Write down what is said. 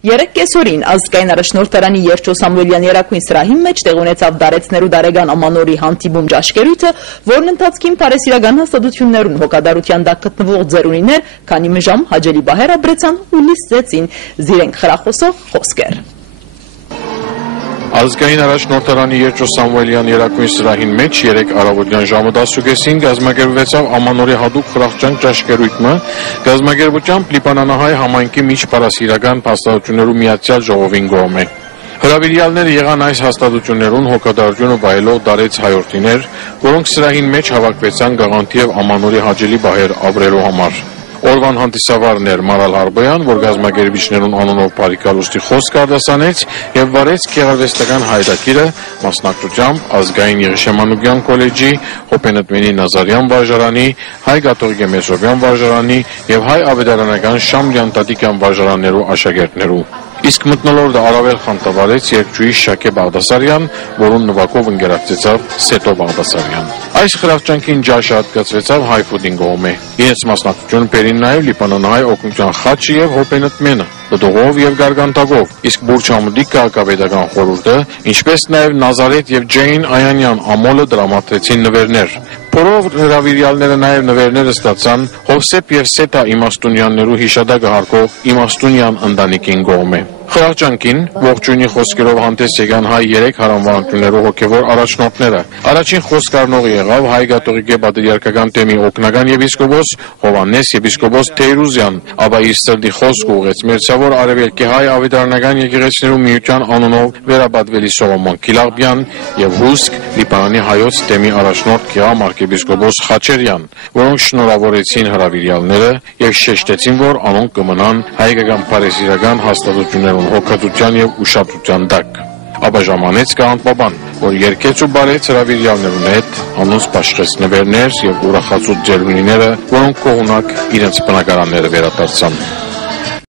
Երեկ կեսօրին ազգային առաջնորդարանի Երջո Սամուելյան երակույն սրահի մեջ տեղ ունեցավ Դարեցներու Դարեգան Ամանորի հանդիպում ճաշկերույթը, որն ընթացքին Փարեսիրական հաստատություններուն հոգադարության տակ գտնվող ձեռունիներ, քանի մի ժամ հաջելի բահեր ապրեցան ու լիսեցին զիրենք խրախոսող խոսքեր։ Ազգային առաջնորդարանի Երջո Սամուելյան երակույն սրահին մեջ երեկ առավոտյան ժամը 10:30-ին գազմագերբվեցավ Ամանորի հատուկ խրախճանք ճաշկերույթը, գազմագերբությամբ Լիբանանահայ համայնքի միջպարասիրական հաստատություններու միացյալ ժողովին կողմէ։ Հրավիրյալները եղան այս հաստատություններուն հոգադարությունը վայելող դարեց հայորդիներ, որոնք սրահին մեջ հավաքվեցան գաղանթի եւ Ամանորի հաջելի բահեր ապրելու համար։ Օրվան հանդիսավարն էր Մարալ Հարբոյան, որ գազմագերբիչներուն անունով բարիկալուստի խոսք արտասանեց եւ վարեց գեղարվեստական հայրակիրը մասնակցությամբ ազգային Եղիշեմանուկյան կոլեջի, Հոպենտմենի Նազարյան վարժարանի, Հայ Կաթողիկ Մեսրոպյան վարժարանի եւ Հայ Ավետարանական Շամլյան Տատիկյան վարժարաններու աշակերտներու։ Իսկ մթնոլորտը առավել խանդավառեց երգչուհի Շակե Բաղդասարյան, որուն նվակով ընկերակցեցավ Սետո Բաղդասարյան։ Այս խրախճանքին ջաշը հատկացվեցավ Հայֆուդին կողմէ։ Իրենց մասնակցություն բերին նաև Լիբանանահայ օգնության խաչը եւ Հոպենտմենը, Դդողով եւ Գարգանտակով, իսկ Բուրչամուդի քաղաքապետական խորհուրդը, ինչպես նաև Նազարեթ եւ Ջեյն Այանյան ամոլը դրամատրեցին նվերներ։ Փորով հրավիրյալները նաև նվերները ստացան Հովսեփ եւ Սետա իմաստունյաններու հիշադակը հարկող իմաստունյան ընտանիքին կողմէ։ Խրախճանքին ողջույնի խոսքերով հանդես եկան հայ 3 հարանվանություններով հոգևոր առաջնորդները։ Առաջին խոսքարնողը եղավ Հայ Կաթողիկ Պատրիարքական թեմի օգնական եպիսկոպոս Հովհաննես եպիսկոպոս Թեյրուզյան, ապա իր սրտի խոսքը ուղեց Մերձավոր Արևելքի հայ ավետարանական եկեղեցիներու միության անունով վերապատվելի Սողոմոն Քիլաղբյան եւ Հուսկ Լիբանանի հայոց թեմի առաջնորդ Գեղամ arczepiskopos Խաչերյան, որոնք շնորհավորեցին հրավիրյալները եւ շեշտեցին, որ անոնք կմնան հայկական փարեսիրական հաստատություններում հոգատության եւ ուշադրության տակ։ Ապա ժամանեց Կանտ Բաբան, որ երկեց ու բարեց հրավիրյալներուն հետ, անոնց պաշխեց նվերներ եւ ուրախացուց ջերմինիները, որոնք կողունակ իրենց բնակարանները վերադարձան։